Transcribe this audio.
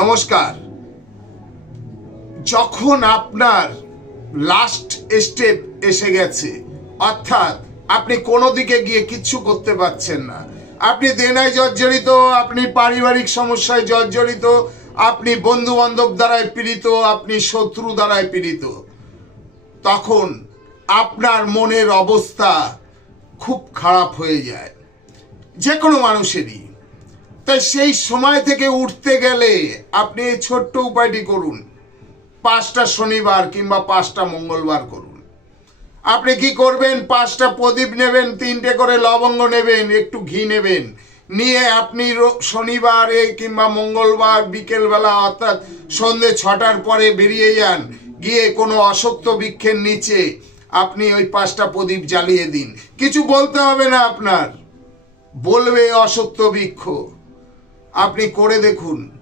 নমস্কার। যখন আপনার লাস্ট স্টেপ এসে গেছে, অর্থাৎ আপনি কোনো দিকে গিয়ে কিচ্ছু করতে পারছেন না, আপনি দেনায় জর্জরিত, আপনি পারিবারিক সমস্যায় জর্জরিত, আপনি বন্ধু বান্ধব দ্বারায় পীড়িত, আপনি শত্রু দ্বারায় পীড়িত, তখন আপনার মনের অবস্থা খুব খারাপ হয়ে যায়। যে কোনো মানুষেরই। তাই সেই সময় থেকে উঠতে গেলে আপনি এই ছোট্ট উপায়টি করুন। পাঁচটা শনিবার কিংবা পাঁচটা মঙ্গলবার করুন। আপনি কি করবেন? পাঁচটা প্রদীপ নেবেন, তিনটে করে লবঙ্গ নেবেন, একটু ঘি নেবেন। নিয়ে আপনি শনিবারে কিংবা মঙ্গলবার বিকেলবেলা অর্থাৎ সন্ধে ছটার পরে বেরিয়ে যান। গিয়ে কোনো অশক্ত বৃক্ষের নিচে আপনি ওই পাঁচটা প্রদীপ জ্বালিয়ে দিন। কিছু বলতে হবে না আপনার। বলবে অসত্য বৃক্ষ। আপনি করে দেখুন।